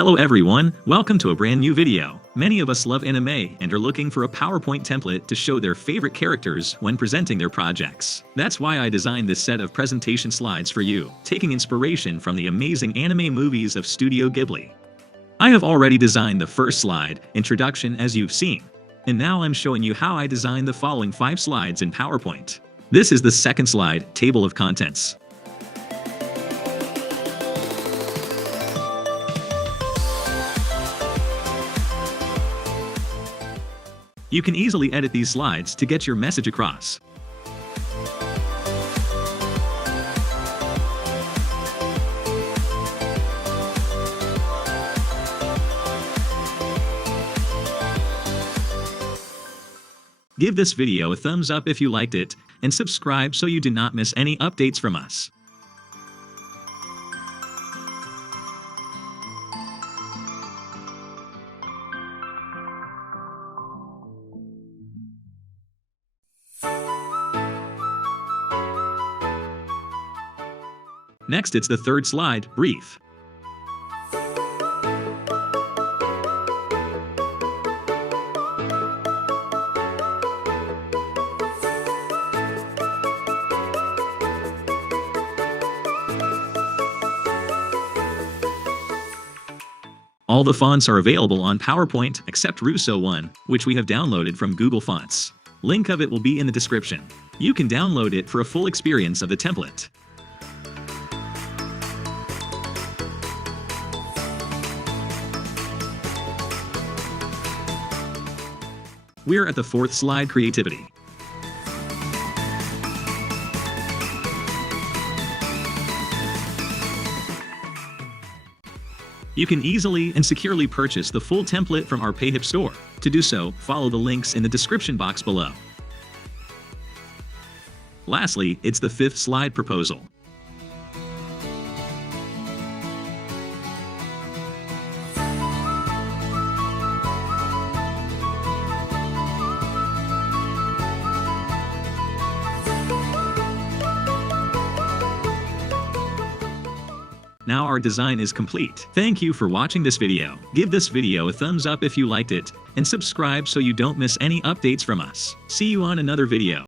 Hello everyone, welcome to a brand new video. Many of us love anime and are looking for a PowerPoint template to show their favorite characters when presenting their projects. That's why I designed this set of presentation slides for you, taking inspiration from the amazing anime movies of Studio Ghibli. I have already designed the first slide, Introduction, as you've seen. And now I'm showing you how I designed the following 5 slides in PowerPoint. This is the second slide, Table of Contents. You can easily edit these slides to get your message across. Give this video a thumbs up if you liked it, and subscribe so you do not miss any updates from us. Next, it's the third slide, Brief. All the fonts are available on PowerPoint except Russo one, which we have downloaded from Google Fonts. Link of it will be in the description. You can download it for a full experience of the template. We're at the fourth slide, Creativity. You can easily and securely purchase the full template from our PayHip store. To do so, follow the links in the description box below. Lastly, it's the fifth slide, Proposal. Now our design is complete. Thank you for watching this video. Give this video a thumbs up if you liked it, and subscribe so you don't miss any updates from us. See you on another video.